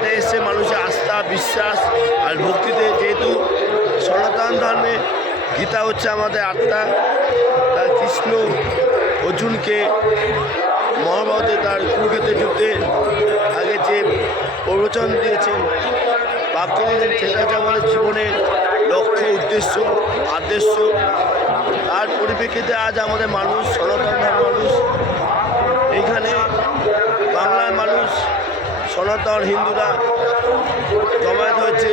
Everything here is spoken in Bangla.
এটা এসছে মানুষের আস্থা বিশ্বাস আর ভক্তিতে। যেহেতু সনাতন ধর্মে গীতা হচ্ছে আমাদের আত্মা, তার কৃষ্ণ অর্জুনকে মহাভারতে তার কুরুক্ষেত্রের যুদ্ধে আগে যে প্রবচন দিয়েছেন, বাক্য দিয়েছেন, সেটা হচ্ছে আমাদের জীবনের লক্ষ্য, উদ্দেশ্য, আদর্শ। তার পরিপ্রেক্ষিতে আজ আমাদের মানুষ, সনাতন ধর্মের মানুষ, এইখানে বাংলার মানুষ, সনাতন হিন্দুরা জমায়েত হয়েছে